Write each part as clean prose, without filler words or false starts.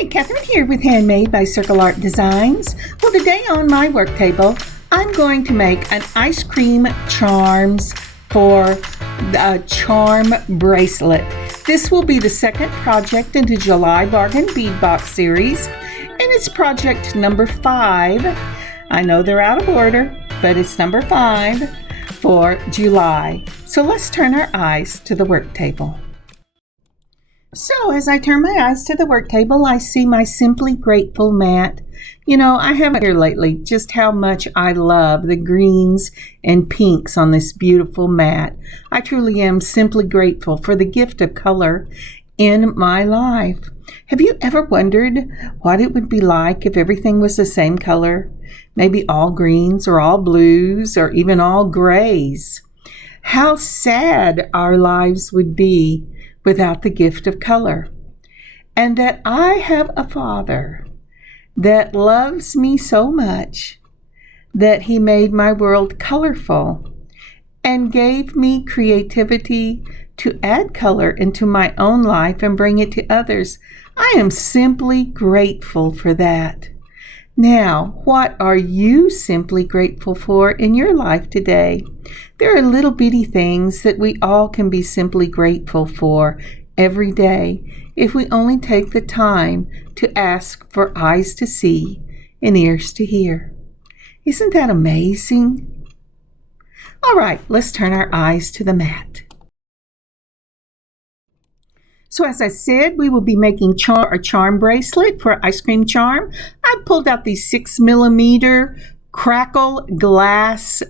Hi, Catherine here with Handmade by Circle Art Designs. Well, today on my work table, I'm going to make an ice cream charms for the charm bracelet. This will be the second project in the July Bargain Bead Box series, and it's project number 5. I know they're out of order, but it's number 5 for July. So let's turn our eyes to the work table. So as I turn my eyes to the work table, I see my Simply Grateful mat. You know, I haven't here lately just how much I love the greens and pinks on this beautiful mat. I truly am simply grateful for the gift of color in my life. Have you ever wondered what it would be like if everything was the same color? Maybe all greens or all blues or even all grays. How sad our lives would be without the gift of color. And that I have a Father that loves me so much that He made my world colorful and gave me creativity to add color into my own life and bring it to others. I am simply grateful for that. Now, what are you simply grateful for in your life today? There are little bitty things that we all can be simply grateful for every day if we only take the time to ask for eyes to see and ears to hear. Isn't that amazing? All right, let's turn our eyes to the mat. So as I said, we will be making a charm bracelet for ice cream charm. I pulled out these 6mm crackle glass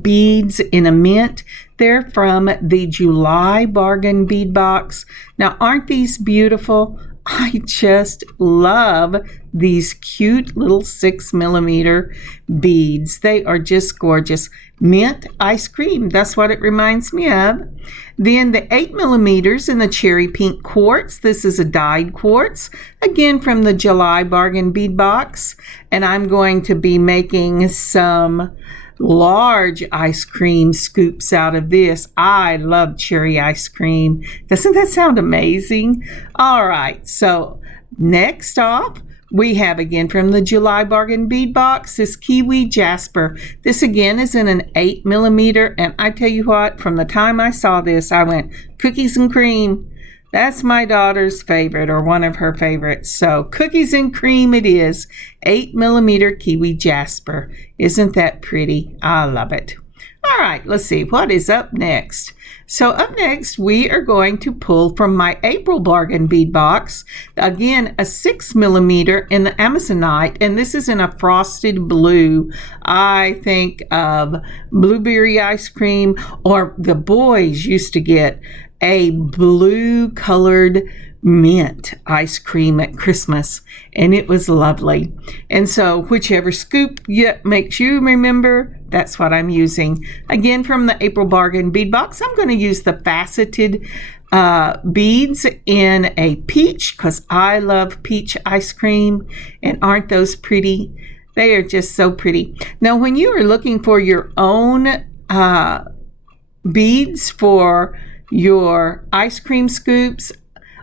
beads in a mint. They're from the July Bargain Bead Box. Now, aren't these beautiful? I just love these cute little 6mm beads. They are just gorgeous. Mint ice cream, that's what it reminds me of. Then the 8mm in the cherry pink quartz. This is a dyed quartz, again from the July Bargain Bead Box. And I'm going to be making some large ice cream scoops out of this. I love cherry ice cream. Doesn't that sound amazing? All right, so next off, we have again from the July Bargain Bead Box, this kiwi jasper. This again is in an 8mm, and I tell you what, from the time I saw this, I went, cookies and cream. That's my daughter's favorite, or one of her favorites. So cookies and cream it is. 8mm kiwi jasper. Isn't that pretty? I love it. All right, let's see what is up next. So up next, we are going to pull from my April Bargain Bead Box. Again, a 6mm in the Amazonite, and this is in a frosted blue. I think of blueberry ice cream, or the boys used to get a blue colored mint ice cream at Christmas, and it was lovely. And so whichever scoop makes you remember, that's what I'm using. Again, from the April Bargain Bead Box, I'm going to use the faceted beads in a peach, because I love peach ice cream, and aren't those pretty? They are just so pretty. Now, when you are looking for your own beads for your ice cream scoops.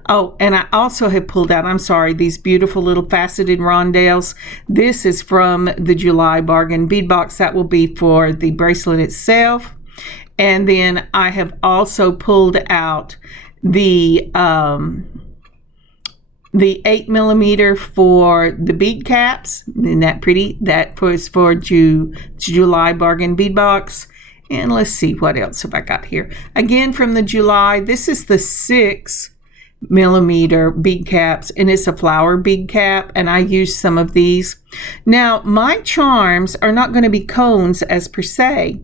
Oh, and I also have pulled out, I'm sorry, these beautiful little faceted rondelles. This is from the July Bargain Bead Box. That will be for the bracelet itself. And then I have also pulled out the 8mm for the bead caps. Isn't that pretty? That was for July Bargain Bead Box. And let's see, what else have I got here? Again, from the July, this is the 6mm bead caps, and it's a flower bead cap, and I used some of these. Now, my charms are not going to be cones as per se.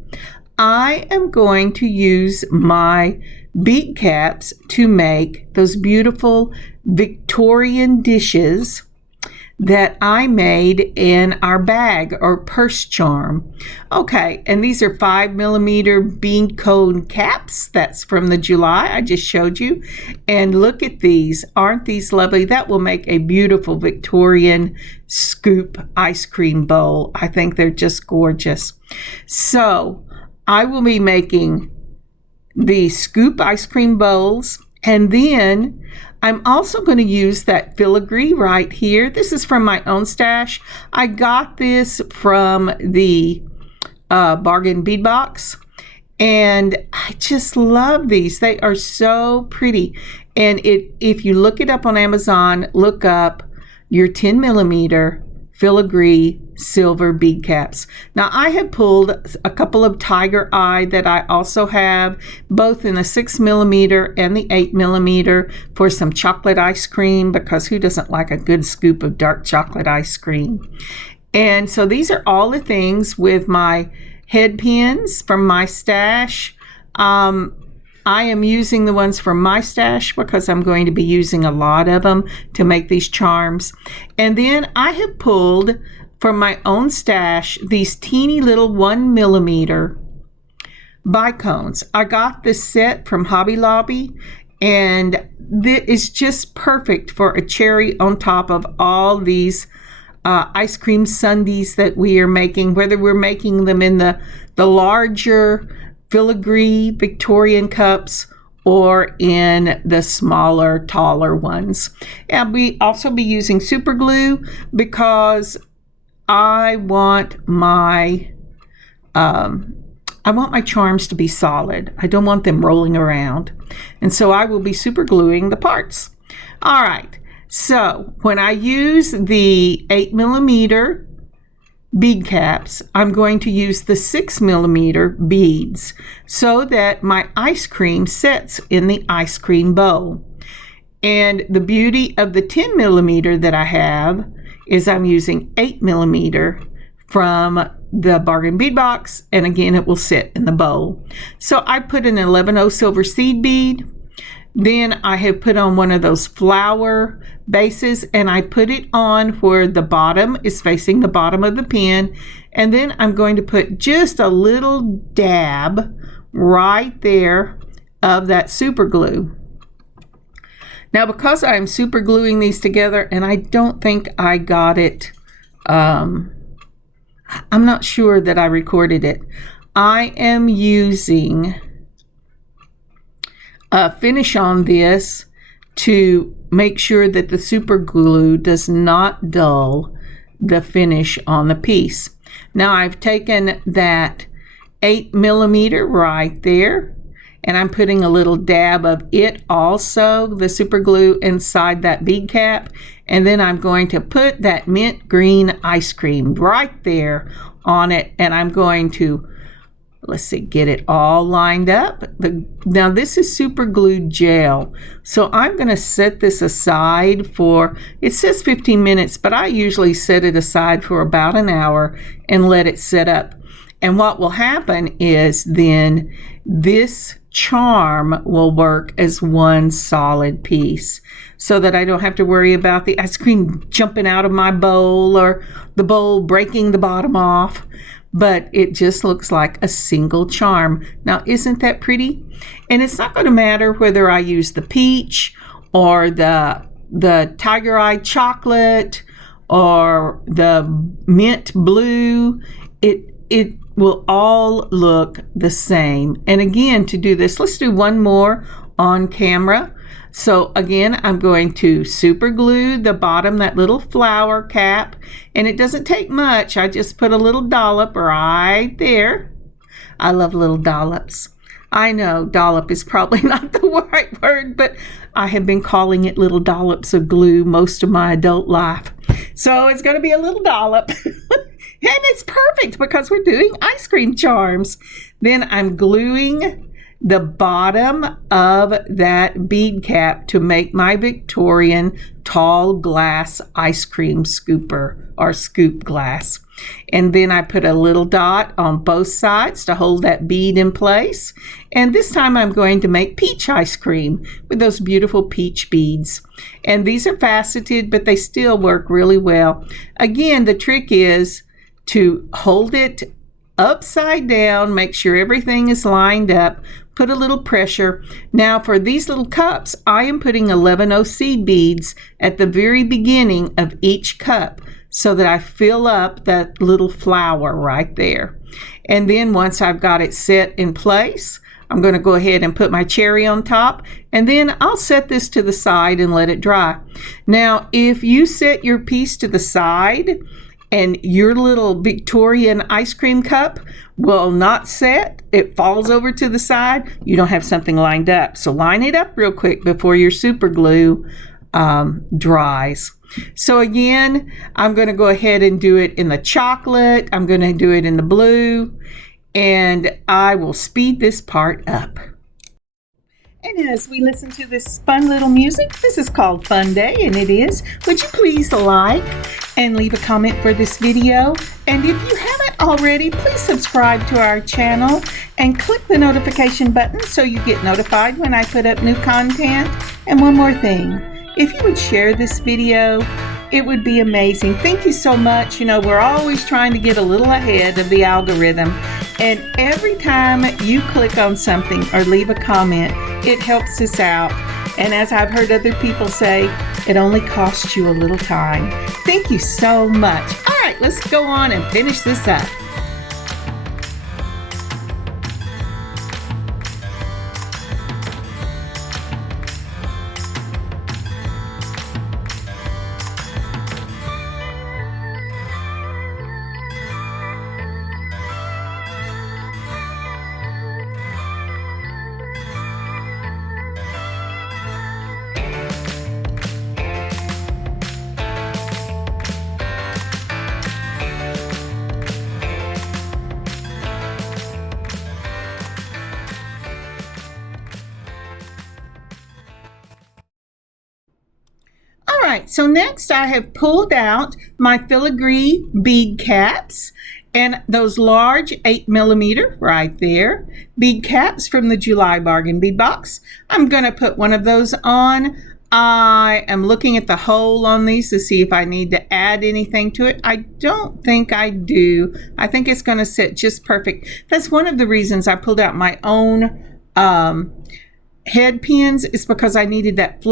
I am going to use my bead caps to make those beautiful Victorian dishes that I made in our bag or purse charm. Okay, and these are 5mm bead cone caps. That's from the July I just showed you. And look at these. Aren't these lovely? That will make a beautiful Victorian scoop ice cream bowl. I think they're just gorgeous. So I will be making the scoop ice cream bowls, and then I'm also going to use that filigree right here. This is from my own stash. I got this from the bargain bead box, and I just love these. They are so pretty. And if you look it up on Amazon, look up your 10 millimeter filigree silver bead caps. Now I have pulled a couple of tiger eye that I also have, both in the 6 millimeter and the 8 millimeter for some chocolate ice cream, because who doesn't like a good scoop of dark chocolate ice cream? And so these are all the things with my head pins from my stash. I am using the ones from my stash because I'm going to be using a lot of them to make these charms. And then I have pulled from my own stash these teeny little 1 millimeter bicones. I got this set from Hobby Lobby, and it's just perfect for a cherry on top of all these ice cream sundaes that we are making, whether we're making them in the larger filigree Victorian cups or in the smaller, taller ones. And we also be using super glue because I want my charms to be solid. I don't want them rolling around. And so I will be super gluing the parts. All right. So when I use the 8 millimeter bead caps, I'm going to use the 6 millimeter beads so that my ice cream sets in the ice cream bowl. And the beauty of the 10 millimeter that I have is I'm using 8 millimeter from the bargain bead box, and again it will sit in the bowl. So I put an 11/0 silver seed bead. Then I have put on one of those flower bases, and I put it on where the bottom is facing the bottom of the pin. And then I'm going to put just a little dab right there of that super glue. Now, because I'm super gluing these together, and I don't think I got it, I'm not sure that I recorded it. I am using finish on this to make sure that the super glue does not dull the finish on the piece. Now I've taken that 8 millimeter right there, and I'm putting a little dab of it also, the super glue, inside that bead cap, and then I'm going to put that mint green ice cream right there on it, and I'm going to, let's see, get it all lined up. Now this is super glue gel, so I'm going to set this aside for, it says 15 minutes, but I usually set it aside for about an hour and let it set up. And what will happen is then this charm will work as one solid piece, so that I don't have to worry about the ice cream jumping out of my bowl or the bowl breaking the bottom off. But it just looks like a single charm. Now, isn't that pretty? And it's not going to matter whether I use the peach or the tiger eye chocolate or the mint blue. It will all look the same. And again, to do this, let's do one more on camera. So again, I'm going to super glue the bottom, that little flower cap, and it doesn't take much. I just put a little dollop right there. I love little dollops. I know dollop is probably not the right word, but I have been calling it little dollops of glue most of my adult life. So it's going to be a little dollop. And it's perfect because we're doing ice cream charms. Then I'm gluing the bottom of that bead cap to make my Victorian tall glass ice cream scooper or scoop glass. And then I put a little dot on both sides to hold that bead in place. And this time I'm going to make peach ice cream with those beautiful peach beads. And these are faceted, but they still work really well. Again, the trick is to hold it upside down, make sure everything is lined up, put a little pressure. Now for these little cups, I am putting 11/0 seed beads at the very beginning of each cup so that I fill up that little flower right there. And then once I've got it set in place, I'm going to go ahead and put my cherry on top, and then I'll set this to the side and let it dry. Now, if you set your piece to the side and your little Victorian ice cream cup will not set, it falls over to the side, you don't have something lined up. So line it up real quick before your super glue dries. So again, I'm going to go ahead and do it in the chocolate. I'm going to do it in the blue, and I will speed this part up. And as we listen to this fun little music, this is called Fun Day, and it is. Would you please like and leave a comment for this video? And if you haven't already, please subscribe to our channel and click the notification button so you get notified when I put up new content. And one more thing, if you would share this video, it would be amazing. Thank you so much. You know, we're always trying to get a little ahead of the algorithm. And every time you click on something or leave a comment, it helps us out. And as I've heard other people say, it only costs you a little time. Thank you so much. All right, let's go on and finish this up. Alright, so next I have pulled out my filigree bead caps and those large 8mm right there bead caps from the July bargain bead box. I'm going to put one of those on. I am looking at the hole on these to see if I need to add anything to it. I don't think I do. I think it's going to sit just perfect. That's one of the reasons I pulled out my own head pins, is because I needed that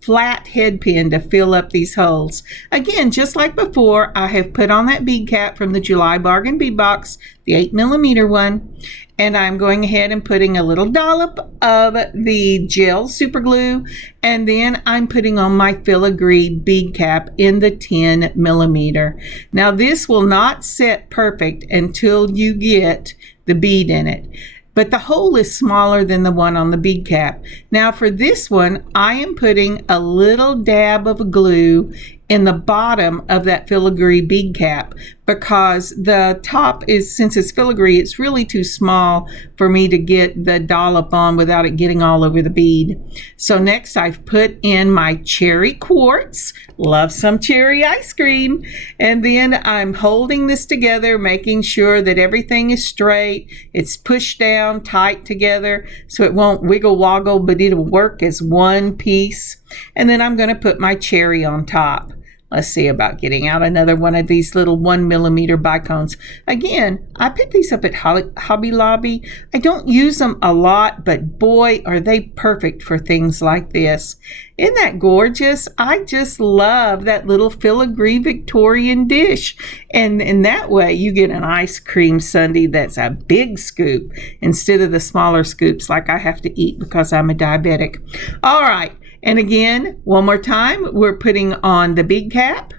flat head pin to fill up these holes. Again, just like before, I have put on that bead cap from the July bargain bead box, the 8mm one, and I'm going ahead and putting a little dollop of the gel super glue, and then I'm putting on my filigree bead cap in the 10mm. Now this will not set perfect until you get the bead in it, but the hole is smaller than the one on the bead cap. Now for this one, I am putting a little dab of glue in the bottom of that filigree bead cap, because the top is, since it's filigree, it's really too small for me to get the dollop on without it getting all over the bead. So next I've put in my cherry quartz. Love some cherry ice cream. And then I'm holding this together, making sure that everything is straight. It's pushed down tight together so it won't wiggle woggle, but it'll work as one piece. And then I'm going to put my cherry on top. Let's see about getting out another one of these little 1mm bicones. Again, I picked these up at Hobby Lobby. I don't use them a lot, but boy, are they perfect for things like this. Isn't that gorgeous? I just love that little filigree Victorian dish. And in that way, you get an ice cream sundae that's a big scoop instead of the smaller scoops like I have to eat because I'm a diabetic. All right. And again, one more time, we're putting on the bead cap.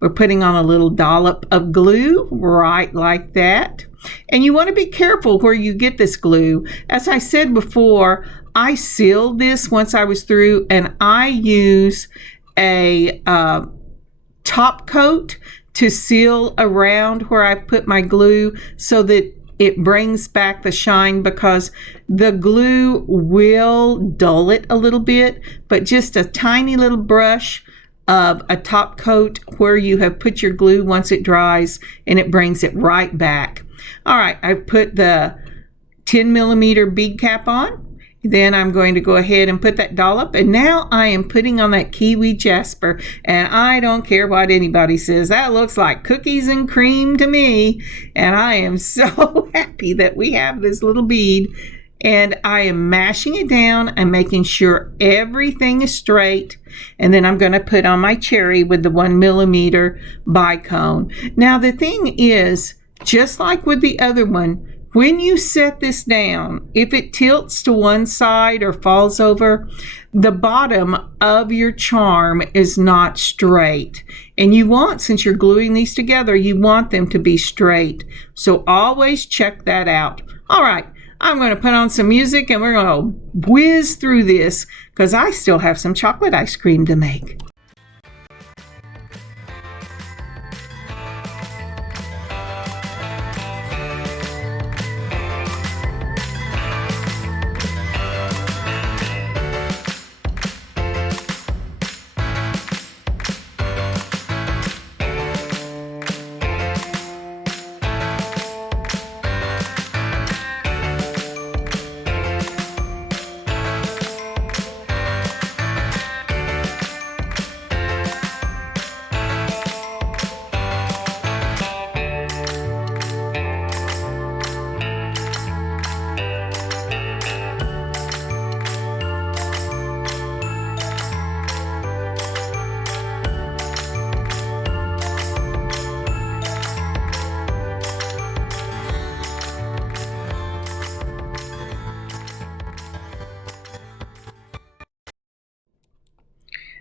We're putting on a little dollop of glue, right like that. And you want to be careful where you get this glue. As I said before, I sealed this once I was through, and I use a top coat to seal around where I put my glue so that it brings back the shine, because the glue will dull it a little bit, but just a tiny little brush of a top coat where you have put your glue once it dries, and it brings it right back. All right, I've put the 10mm bead cap on. Then I'm going to go ahead and put that dollop, and now I am putting on that kiwi jasper, and I don't care what anybody says, that looks like cookies and cream to me. And I am so happy that we have this little bead, and I am mashing it down and making sure everything is straight. And then I'm going to put on my cherry with the 1mm bicone. Now the thing is, just like with the other one, When you set this down, if it tilts to one side or falls over, the bottom of your charm is not straight. And you want, since you're gluing these together, you want them to be straight. So always check that out. All right, I'm going to put on some music and we're going to whiz through this because I still have some chocolate ice cream to make.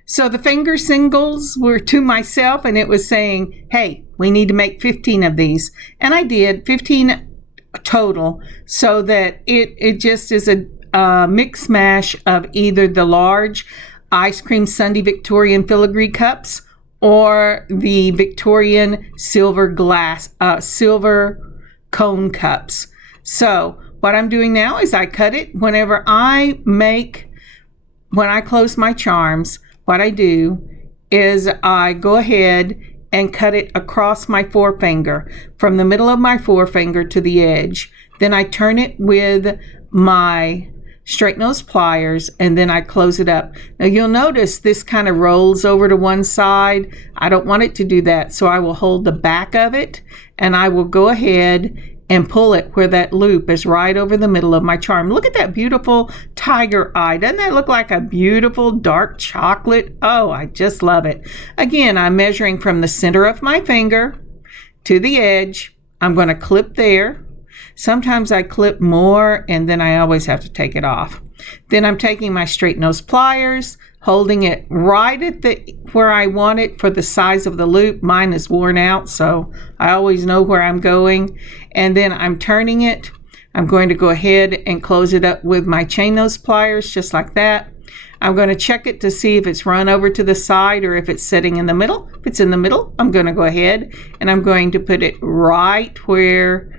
So the finger singles were to myself, and it was saying, hey, we need to make 15 of these. And I did 15 total, so that it just is a mix mash of either the large ice cream sundae Victorian filigree cups or the Victorian silver cone cups. So what I'm doing now is I cut it when I close my charms. What I do is I go ahead and cut it across my forefinger, from the middle of my forefinger to the edge. Then I turn it with my straight nose pliers, and then I close it up. Now you'll notice this kind of rolls over to one side. I don't want it to do that, so I will hold the back of it, and I will go ahead and pull it where that loop is right over the middle of my charm. Look at that beautiful tiger eye. Doesn't that look like a beautiful dark chocolate? Oh, I just love it. Again, I'm measuring from the center of my finger to the edge. I'm going to clip there. Sometimes I clip more, and then I always have to take it off. Then I'm taking my straight nose pliers, holding it right at where I want it for the size of the loop. Mine is worn out, so I always know where I'm going. And then I'm turning it. I'm going to go ahead and close it up with my chain nose pliers, just like that. I'm going to check it to see if it's run over to the side or if it's sitting in the middle. If it's in the middle, I'm going to go ahead and I'm going to put it right where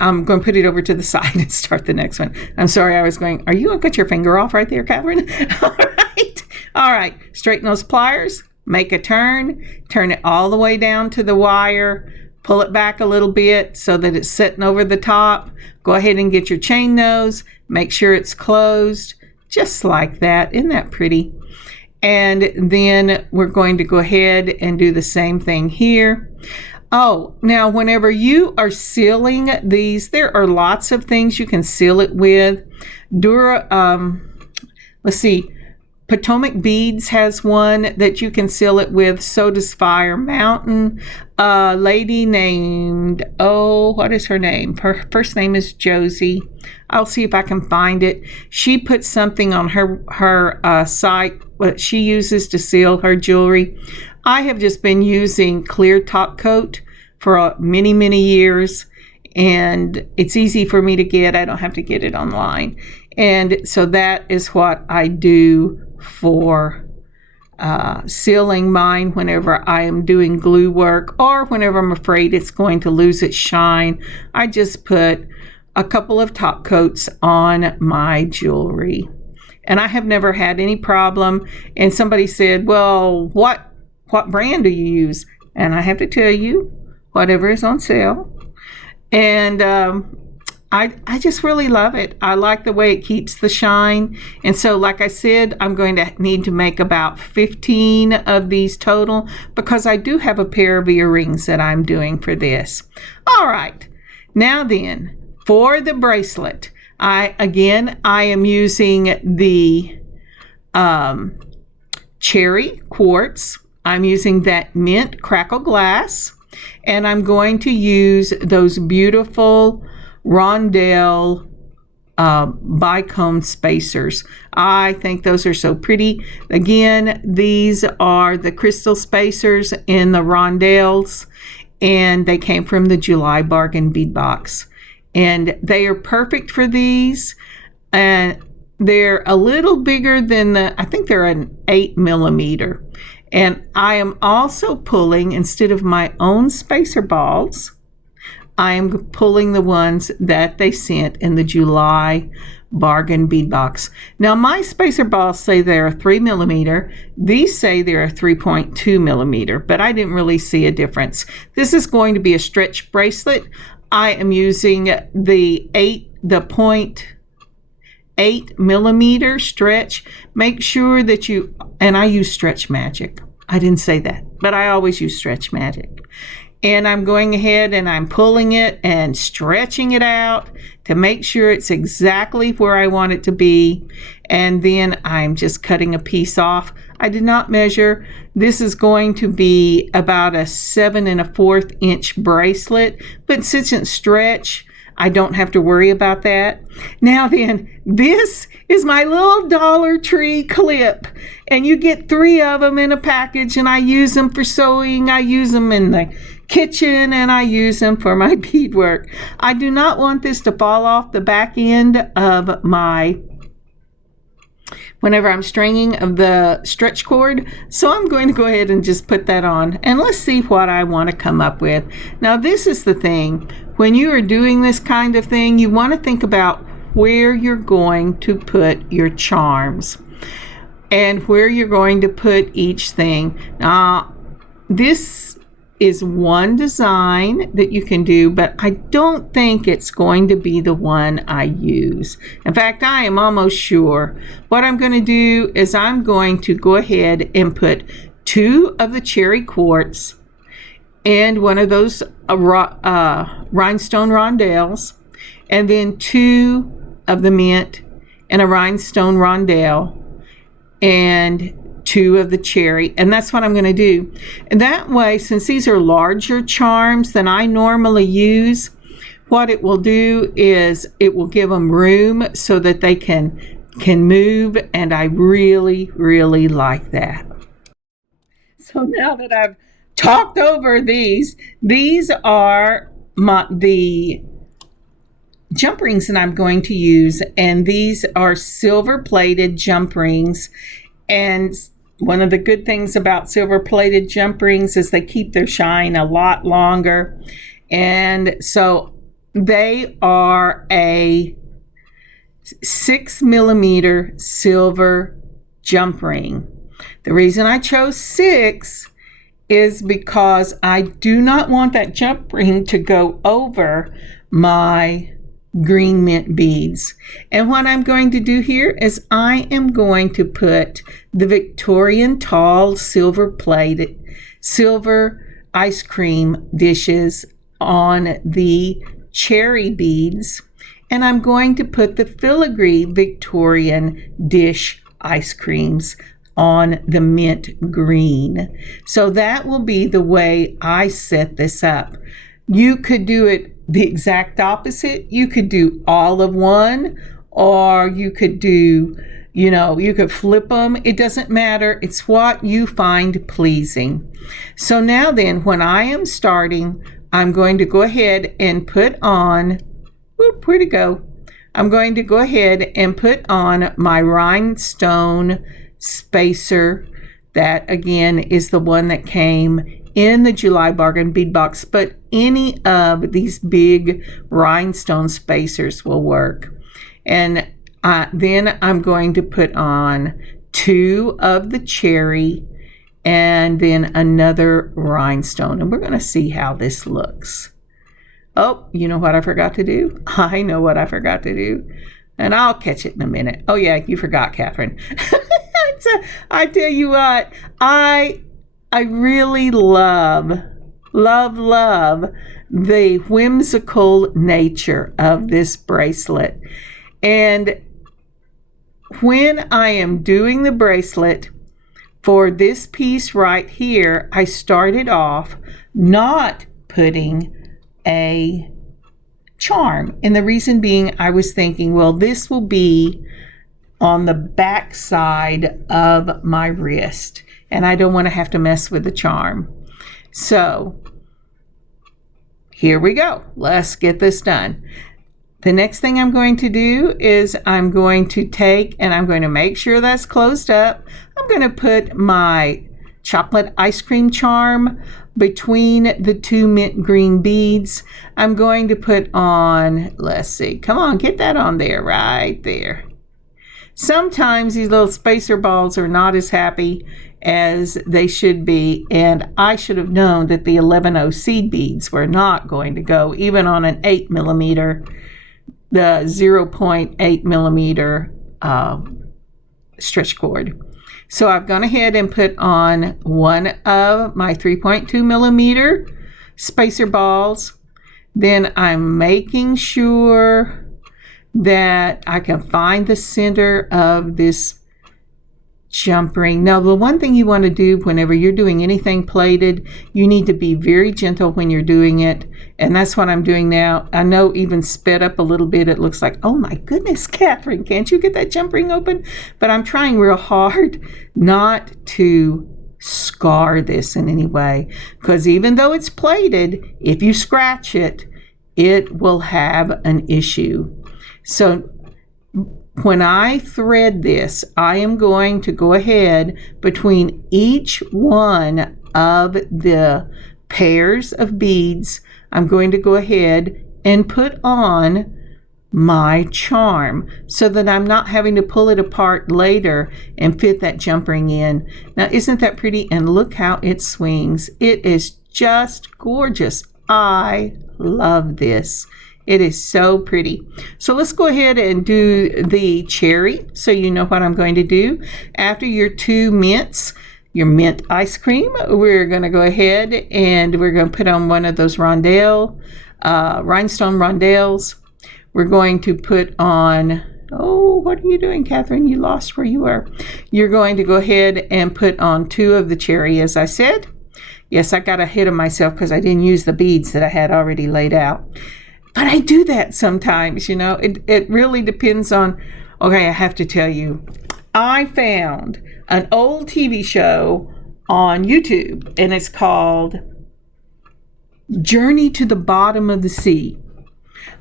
I'm going to put it over to the side and start the next one. I'm sorry, I was going, are you going to cut your finger off right there, Catherine? All right. Straight nose pliers, make a turn it all the way down to the wire, pull it back a little bit so that it's sitting over the top. Go ahead and get your chain nose, make sure it's closed, just like that. Isn't that pretty? And then we're going to go ahead and do the same thing here. Oh, now whenever you are sealing these, there are lots of things you can seal it with. Let's see, Potomac Beads has one that you can seal it with. So does Fire Mountain. A lady named, what is her name? Her first name is Josie. I'll see if I can find it. She put something on her site that she uses to seal her jewelry. I have just been using clear top coat for many, many years, and it's easy for me to get. I don't have to get it online. And so that is what I do for sealing mine whenever I am doing glue work or whenever I'm afraid it's going to lose its shine. I just put a couple of top coats on my jewelry, and I have never had any problem. And somebody said, well, what brand do you use? And I have to tell you, whatever is on sale. And I just really love it. I like the way it keeps the shine. And so, like I said, I'm going to need to make about 15 of these total because I do have a pair of earrings that I'm doing for this. All right. Now then, for the bracelet, I am using the cherry quartz. I'm using that mint crackle glass, and I'm going to use those beautiful rondelle bicone spacers. I think those are so pretty. Again, these are the crystal spacers in the rondelles, and they came from the July bargain bead box. And they are perfect for these. And they're a little bigger than I think they're an 8mm. And I am also pulling, instead of my own spacer balls, I am pulling the ones that they sent in the July bargain bead box. Now, my spacer balls say they're 3mm. These say they're 3.2mm, but I didn't really see a difference. This is going to be a stretch bracelet. I am using the 0.8mm stretch. Make sure that and I use Stretch Magic. I didn't say that, but I always use Stretch Magic. And I'm going ahead and I'm pulling it and stretching it out to make sure it's exactly where I want it to be. And then I'm just cutting a piece off. I did not measure. This is going to be about a 7 1/4 inch bracelet, but since it's stretch, I don't have to worry about that. Now then, this is my little Dollar Tree clip, and you get 3 of them in a package, and I use them for sewing. I use them in the kitchen, and I use them for my beadwork. I do not want this to fall off the back end of whenever I'm stringing of the stretch cord. So I'm going to go ahead and just put that on, and let's see what I want to come up with. Now, this is the thing. When you are doing this kind of thing, you want to think about where you're going to put your charms and where you're going to put each thing. Now, this is one design that you can do, but I don't think it's going to be the one I use. In fact, I am almost sure. What I'm going to do is I'm going to go ahead and put 2 of the cherry quartz and one of those rhinestone rondelles, and then 2 of the mint and a rhinestone rondelle, and 2 of the cherry, and that's what I'm going to do. And that way, since these are larger charms than I normally use, what it will do is it will give them room so that they can move, and I really, really like that. So now that I've talked over these are the jump rings that I'm going to use, and these are silver plated jump rings. And one of the good things about silver plated jump rings is they keep their shine a lot longer. And so they are a 6mm silver jump ring. The reason I chose 6 is because I do not want that jump ring to go over my green mint beads. And what I'm going to do here is I am going to put the Victorian tall silver ice cream dishes on the cherry beads, and I'm going to put the filigree Victorian dish ice creams on the mint green. So that will be the way I set this up. You could do it the exact opposite. You could do all of one, or you could do, you could flip them. It doesn't matter. It's what you find pleasing. So now then, when I am starting, I'm going to go ahead and put on, where'd it go? I'm going to go ahead and put on my rhinestone spacer. That again is the one that came in the July bargain bead box, but any of these big rhinestone spacers will work. And then I'm going to put on 2 of the cherry and then another rhinestone, and we're going to see how this looks. Oh, you know what I forgot to do? I know what I forgot to do, and I'll catch it in a minute. Oh yeah, you forgot, Catherine. I tell you what, I really love the whimsical nature of this bracelet. And when I am doing the bracelet for this piece right here, I started off not putting a charm. And the reason being, I was thinking, well, this will be on the back side of my wrist, and I don't want to have to mess with the charm. So here we go. Let's get this done. The next thing I'm going to do is I'm going to take and I'm going to make sure that's closed up. I'm going to put my chocolate ice cream charm between the two mint green beads. I'm going to put on, let's see, come on, get that on there, right there. Sometimes these little spacer balls are not as happy as they should be, and I should have known that the 11-0 seed beads were not going to go even on an 8 millimeter, the 0.8 millimeter stretch cord. So I've gone ahead and put on one of my 3.2 millimeter spacer balls. Then I'm making sure that I can find the center of this jump ring. Now, the one thing you want to do whenever you're doing anything plated, you need to be very gentle when you're doing it. And that's what I'm doing now. I know even sped up a little bit, it looks like, oh my goodness, Catherine, can't you get that jump ring open? But I'm trying real hard not to scar this in any way, because even though it's plated, if you scratch it, it will have an issue. So when I thread this, I am going to go ahead between each one of the pairs of beads. I'm going to go ahead and put on my charm so that I'm not having to pull it apart later and fit that jump ring in. Now, isn't that pretty? And look how it swings. It is just gorgeous. I love this. It is so pretty. So let's go ahead and do the cherry so you know what I'm going to do. After your two mints, your mint ice cream, we're going to go ahead and we're going to put on one of those rhinestone rondelles. We're going to put on, oh, what are you doing, Catherine? You lost where you were. You're going to go ahead and put on two of the cherry, as I said. Yes, I got ahead of myself because I didn't use the beads that I had already laid out. But I do that sometimes, you know. It really depends on, okay, I have to tell you, I found an old TV show on YouTube, and it's called Journey to the Bottom of the Sea.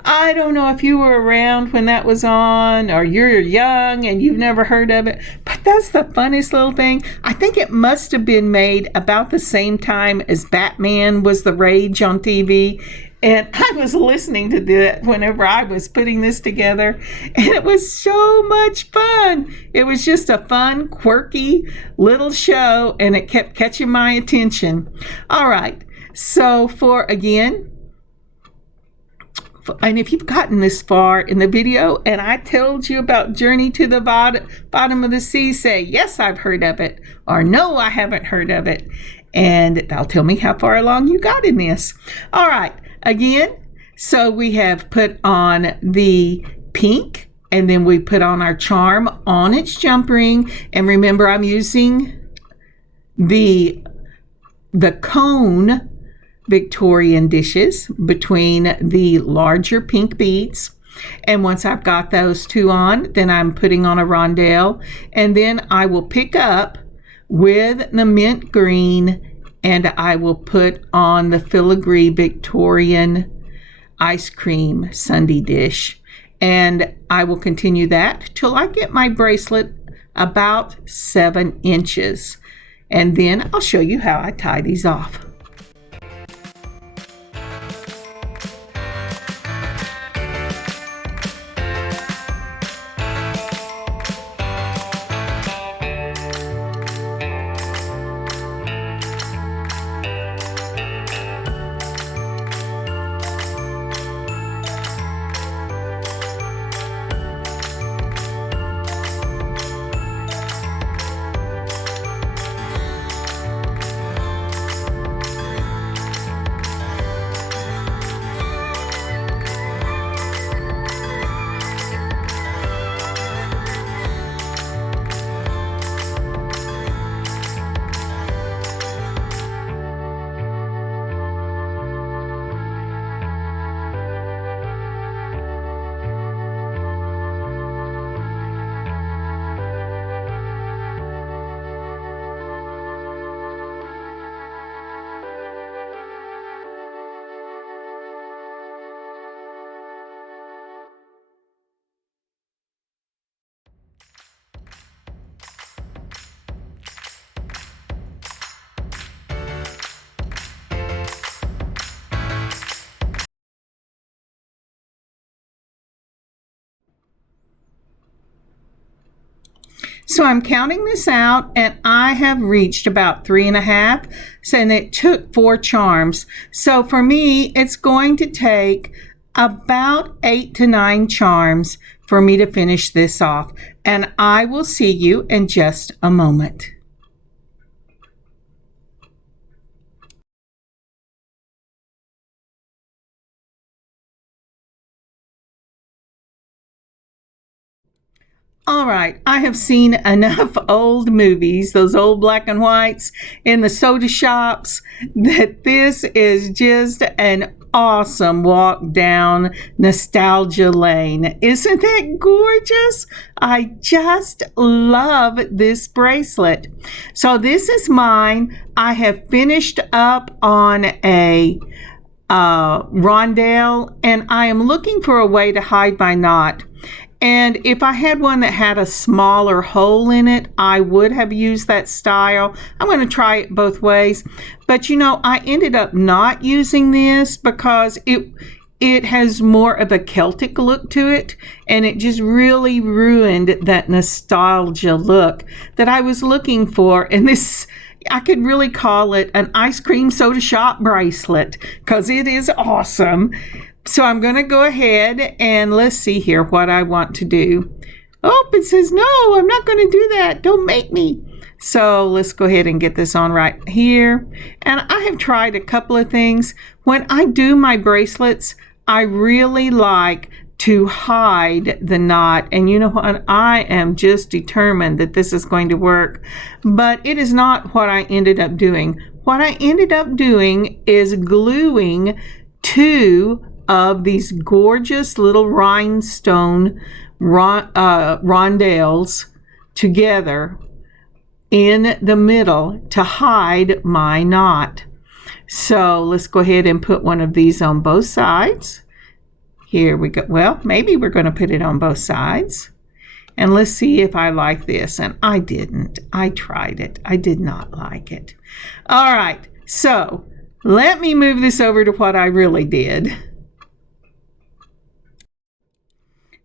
I don't know if you were around when that was on, or you're young and you've never heard of it, but that's the funniest little thing. I think it must have been made about the same time as Batman was the rage on TV. And I was listening to that whenever I was putting this together, and it was so much fun. It was just a fun, quirky little show, and it kept catching my attention. All right, so and if you've gotten this far in the video and I told you about Journey to the Bottom of the Sea, say, yes, I've heard of it, or no, I haven't heard of it. And that'll tell me how far along you got in this. All right. Again, so we have put on the pink, and then we put on our charm on its jump ring. And remember, I'm using the cone Victorian dishes between the larger pink beads. And once I've got those two on, then I'm putting on a rondelle, and then I will pick up with the mint green, and I will put on the filigree Victorian ice cream sundae dish. And I will continue that till I get my bracelet about 7 inches. And then I'll show you how I tie these off. So I'm counting this out, and I have reached about 3.5, and it took 4 charms. So for me, it's going to take about 8 to 9 charms for me to finish this off, and I will see you in just a moment. All right, I have seen enough old movies, those old black and whites in the soda shops, that this is just an awesome walk down nostalgia lane. Isn't that gorgeous? I just love this bracelet. So this is mine. I have finished up on a rondelle, and I am looking for a way to hide my knot. And if I had one that had a smaller hole in it, I would have used that style. I'm going to try it both ways. But you know, I ended up not using this because it has more of a Celtic look to it, and it just really ruined that nostalgia look that I was looking for. And this, I could really call it an ice cream soda shop bracelet because it is awesome. So I'm going to go ahead and let's see here what I want to do. Oh, it says, no, I'm not going to do that. Don't make me. So let's go ahead and get this on right here. And I have tried a couple of things. When I do my bracelets, I really like to hide the knot. And you know what? I am just determined that this is going to work. But it is not what I ended up doing. What I ended up doing is gluing 2 of these gorgeous little rhinestone rondelles together in the middle to hide my knot. So let's go ahead and put one of these on both sides. Here we go. Well, maybe we're going to put it on both sides. And let's see if I like this. And I didn't. I tried it. I did not like it. All right. So let me move this over to what I really did.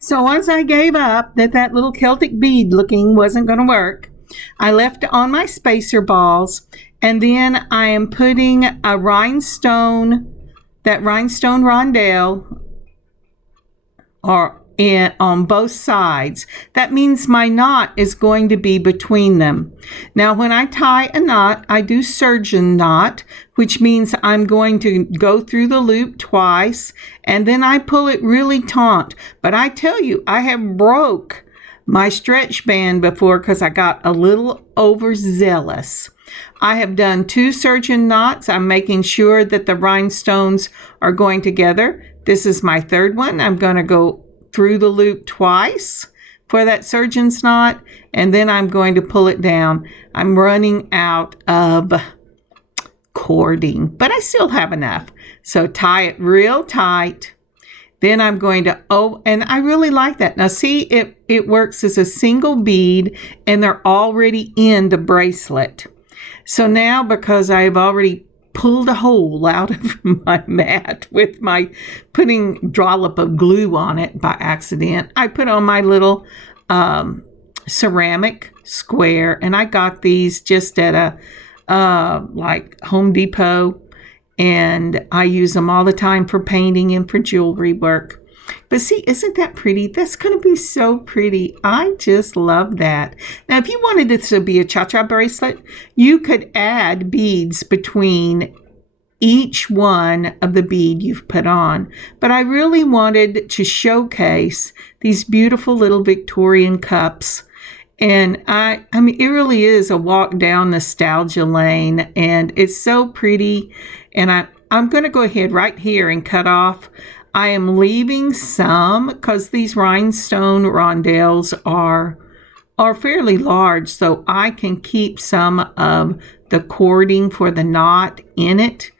So once I gave up that little Celtic bead looking wasn't going to work, I left on my spacer balls, and then I am putting a rhinestone rondelle on both sides. That means my knot is going to be between them. Now, when I tie a knot, I do surgeon knot, which means I'm going to go through the loop twice, and then I pull it really taut. But I tell you, I have broke my stretch band before because I got a little overzealous. I have done 2 surgeon knots. I'm making sure that the rhinestones are going together. This is my 3rd one. I'm going to go through the loop twice for that surgeon's knot, and then I'm going to pull it down. I'm running out of cording, but I still have enough. So tie it real tight. Then I'm going to, and I really like that. Now see, it works as a single bead, and they're already in the bracelet. So now, because I've already pulled a hole out of my mat with my putting dollop of glue on it by accident, I put on my little ceramic square, and I got these just at a like Home Depot, and I use them all the time for painting and for jewelry work. But see, isn't that pretty? That's going to be so pretty. I just love that. Now, if you wanted this to be a cha-cha bracelet, you could add beads between each one of the bead you've put on. But I really wanted to showcase these beautiful little Victorian cups. And I mean, it really is a walk down nostalgia lane, and it's so pretty. And I'm going to go ahead right here and cut off. I am leaving some because these rhinestone rondelles are fairly large, so I can keep some of the cording for the knot in it.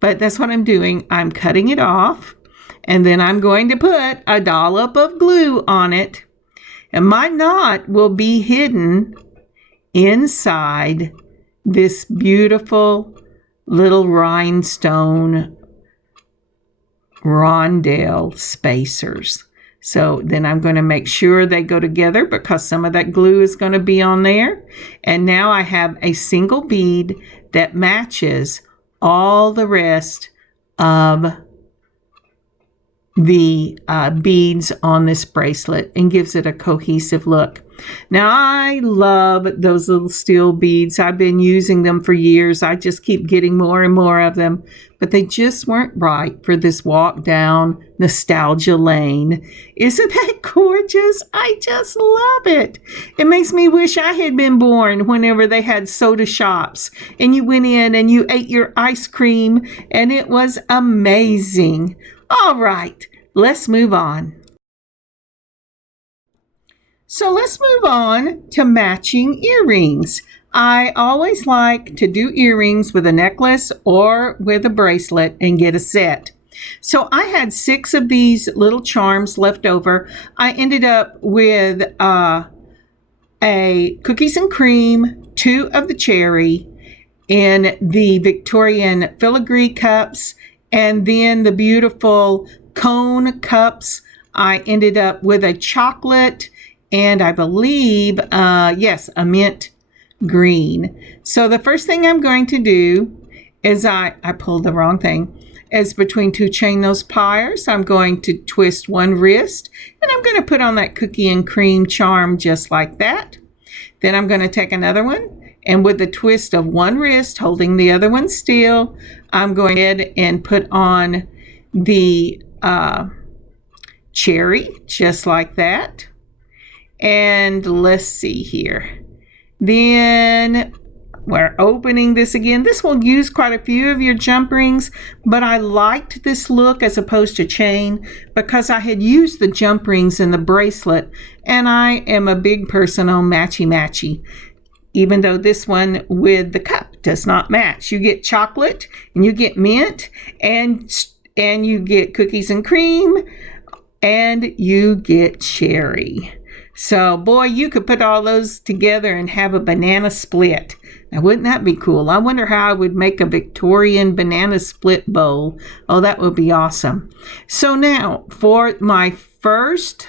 But that's what I'm doing. I'm cutting it off, and then I'm going to put a dollop of glue on it, and my knot will be hidden inside this beautiful little rhinestone rondelle spacers. So then I'm going to make sure they go together because some of that glue is going to be on there. And now I have a single bead that matches all the rest of the beads on this bracelet and gives it a cohesive look. Now I love those little steel beads. I've been using them for years. I just keep getting more and more of them, but they just weren't right for this walk down nostalgia lane. Isn't that gorgeous? I just love it. It makes me wish I had been born whenever they had soda shops and you went in and you ate your ice cream and it was amazing. All right, let's move on. So let's move on to matching earrings. I always like to do earrings with a necklace or with a bracelet and get a set. So I had 6 of these little charms left over. I ended up with a cookies and cream, 2 of the cherry, in the Victorian filigree cups, and then the beautiful cone cups. I ended up with a chocolate and I believe, yes, a mint green. So the first thing I'm going to do is I pulled the wrong thing, is between 2 chain nose pliers, I'm going to twist one wrist and I'm going to put on that cookie and cream charm just like that. Then I'm going to take another one and with the twist of one wrist, holding the other one still, I'm going ahead and put on the cherry just like that. And let's see here. Then we're opening this again. This will use quite a few of your jump rings, but I liked this look as opposed to chain because I had used the jump rings in the bracelet, and I am a big person on matchy-matchy. Even though this one with the cup does not match. You get chocolate and you get mint and you get cookies and cream and you get cherry. So boy, you could put all those together and have a banana split. Now wouldn't that be cool? I wonder how I would make a Victorian banana split bowl. Oh, that would be awesome. So now for my first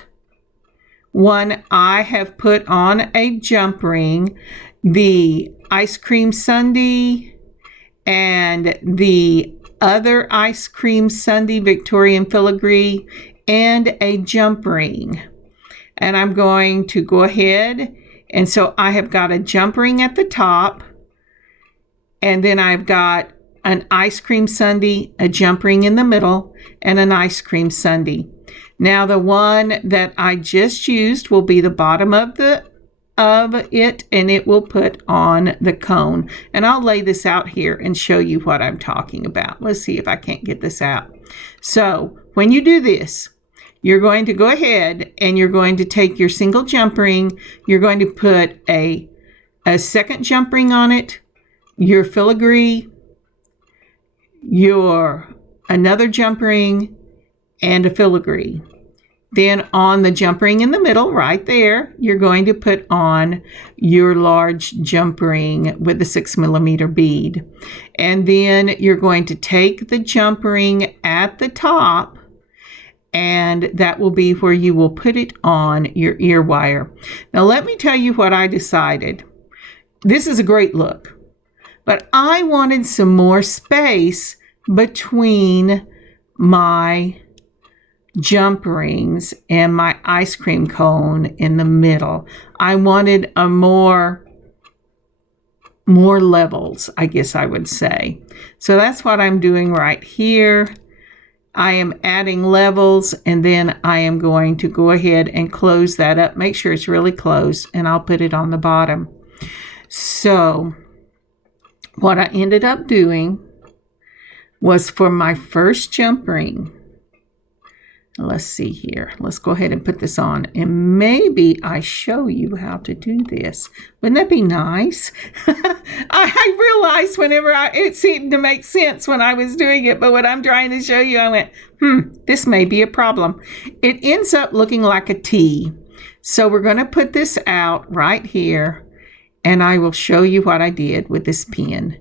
one, I have put on a jump ring, the ice cream sundae and the other ice cream sundae Victorian filigree and a jump ring. And I'm going to go ahead, and so I have got a jump ring at the top, and then I've got an ice cream sundae, a jump ring in the middle, and an ice cream sundae. Now the one that I just used will be the bottom of it, and it will put on the cone. And I'll lay this out here and show you what I'm talking about. Let's see if I can't get this out. So when you do this, you're going to go ahead and you're going to take your single jump ring. You're going to put a second jump ring on it, your filigree, your another jump ring, and a filigree. Then on the jump ring in the middle, right there, you're going to put on your large jump ring with the 6mm bead. And then you're going to take the jump ring at the top, and that will be where you will put it on your ear wire. Now let me tell you what I decided. This is a great look, but I wanted some more space between my jump rings and my ice cream cone in the middle. I wanted a more levels, I guess I would say. So that's what I'm doing right here. I am adding levels, and then I am going to go ahead and close that up. Make sure it's really closed, and I'll put it on the bottom. So what I ended up doing was for my first jump ring, let's see here. Let's go ahead and put this on, and maybe I show you how to do this. Wouldn't that be nice? I realized whenever it seemed to make sense when I was doing it, but when I'm trying to show you, I went, this may be a problem. It ends up looking like a T. So we're going to put this out right here, and I will show you what I did with this pin.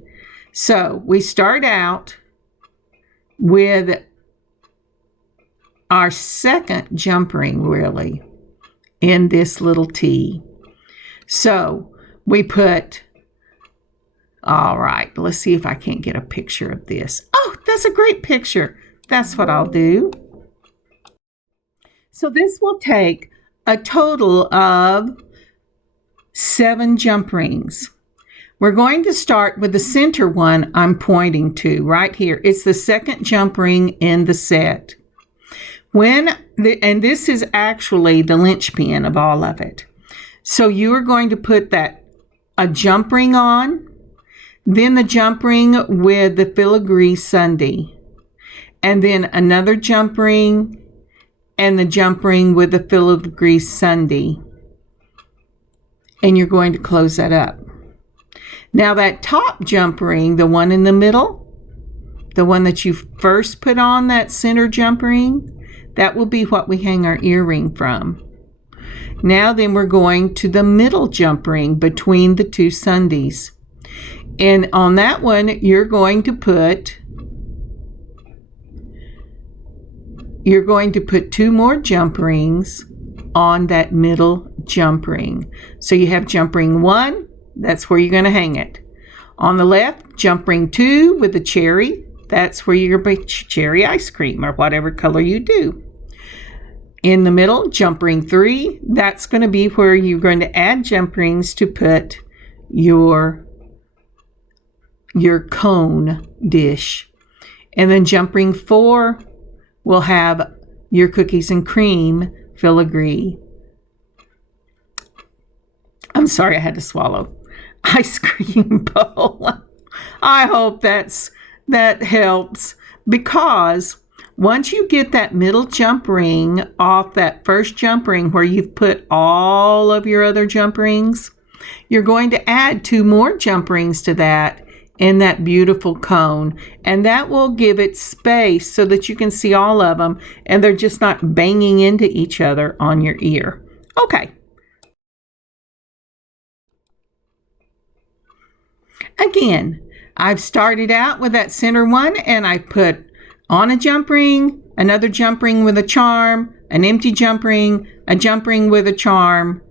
So we start out with our second jump ring, really, in this little T. So we put, all right, let's see if I can't get a picture of this. Oh, that's a great picture. That's what I'll do. So this will take a total of 7 jump rings. We're going to start with the center one I'm pointing to right here. It's the second jump ring in the set. And this is actually the linchpin of all of it. So you are going to put a jump ring on, then the jump ring with the filigree sundae, and then another jump ring and the jump ring with the filigree sundae. And you're going to close that up. Now that top jump ring, the one in the middle, the one that you first put on that center jump ring, that will be what we hang our earring from. Now then we're going to the middle jump ring between the 2 sundaes. And on that one, you're going to put 2 more jump rings on that middle jump ring. So you have jump ring 1, that's where you're going to hang it. On the left, jump ring 2 with the cherry, that's where you're going to put cherry ice cream or whatever color you do. In the middle, jump ring 3, that's going to be where you're going to add jump rings to put your cone dish. And then jump ring 4 will have your cookies and cream filigree. I'm sorry, I had to swallow. Ice cream bowl. I hope that helps, because once you get that middle jump ring off that first jump ring where you've put all of your other jump rings, you're going to add 2 more jump rings to that in that beautiful cone, and that will give it space so that you can see all of them and they're just not banging into each other on your ear. Okay. Again, I've started out with that center one and I put on a jump ring, another jump ring with a charm, an empty jump ring, a jump ring with a charm,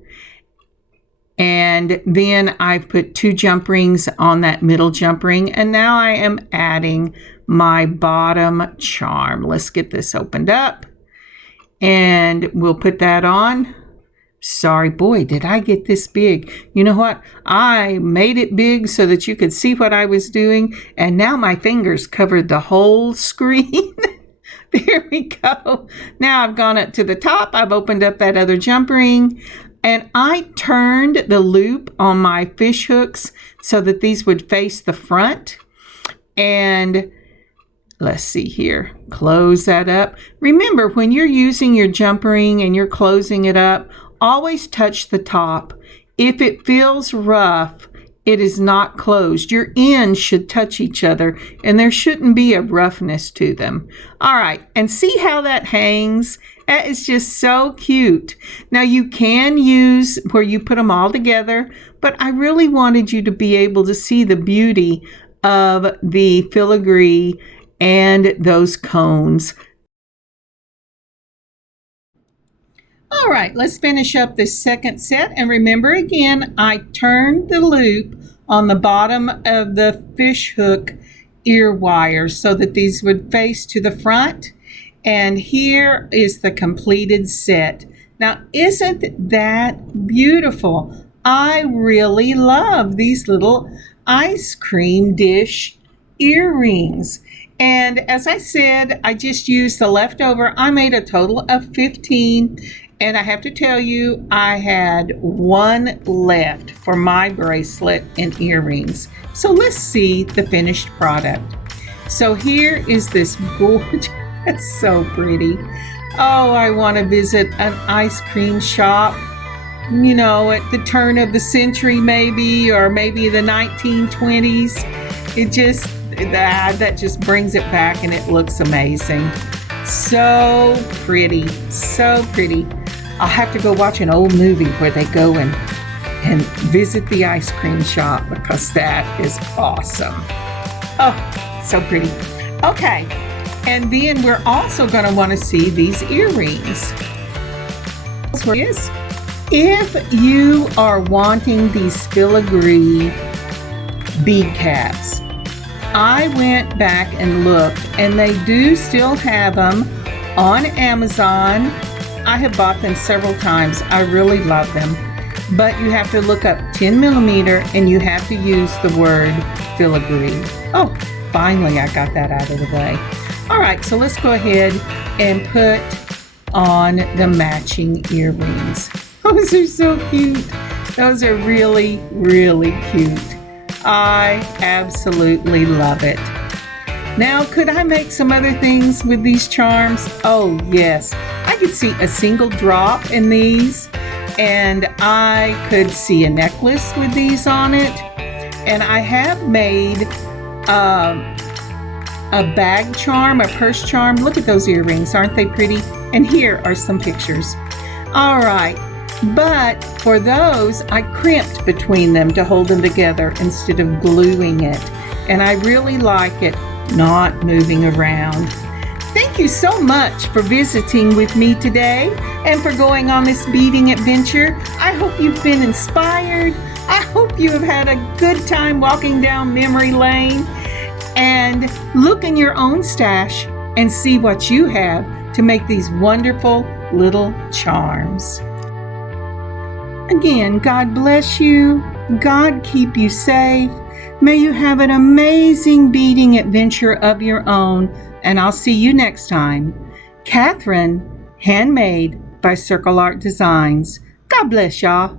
and then I've put 2 jump rings on that middle jump ring, and now I am adding my bottom charm. Let's get this opened up, and we'll put that on. Sorry, boy, did I get this big. You know what? I made it big so that you could see what I was doing, and now my fingers covered the whole screen. There we go. Now I've gone up to the top. I've opened up that other jump ring, and I turned the loop on my fish hooks so that these would face the front. And let's see here. Close that up. Remember, when you're using your jump ring and you're closing it up, always touch the top. If it feels rough, it is not closed. Your ends should touch each other, and there shouldn't be a roughness to them. All right, and see how that hangs? That is just so cute. Now you can use where you put them all together, but I really wanted you to be able to see the beauty of the filigree and those cones. All right, let's finish up this second set. And remember again, I turned the loop on the bottom of the fish hook ear wires so that these would face to the front. And here is the completed set. Now, isn't that beautiful? I really love these little ice cream dish earrings. And as I said, I just used the leftover. I made a total of 15. And I have to tell you, I had 1 left for my bracelet and earrings. So let's see the finished product. So here is this gorgeous, it's so pretty. Oh, I want to visit an ice cream shop, you know, at the turn of the century maybe, or maybe the 1920s. It just, that just brings it back, and it looks amazing. So pretty, so pretty. I'll have to go watch an old movie where they go and visit the ice cream shop, because that is awesome. Oh, so pretty. Okay, And then we're also going to want to see these earrings. If you are wanting these filigree bead caps, I went back and looked, and they do still have them on Amazon. I have bought them several times. I really love them. But you have to look up 10 millimeter and you have to use the word filigree. Oh, finally I got that out of the way. All right, so let's go ahead and put on the matching earrings. Those are so cute. Those are really, really cute. I absolutely love it. Now, could I make some other things with these charms? Oh, yes. I could see a single drop in these, and I could see a necklace with these on it. And I have made a bag charm, a purse charm. Look at those earrings. Aren't they pretty? And here are some pictures. All right. But for those, I crimped between them to hold them together instead of gluing it. And I really like it not moving around. Thank you so much for visiting with me today and for going on this beading adventure. I hope you've been inspired. I hope you have had a good time walking down memory lane. And look in your own stash and see what you have to make these wonderful little charms. Again, God bless you. God keep you safe. May you have an amazing beading adventure of your own. And I'll see you next time. Catherine, Handmade by Circle Art Designs. God bless y'all.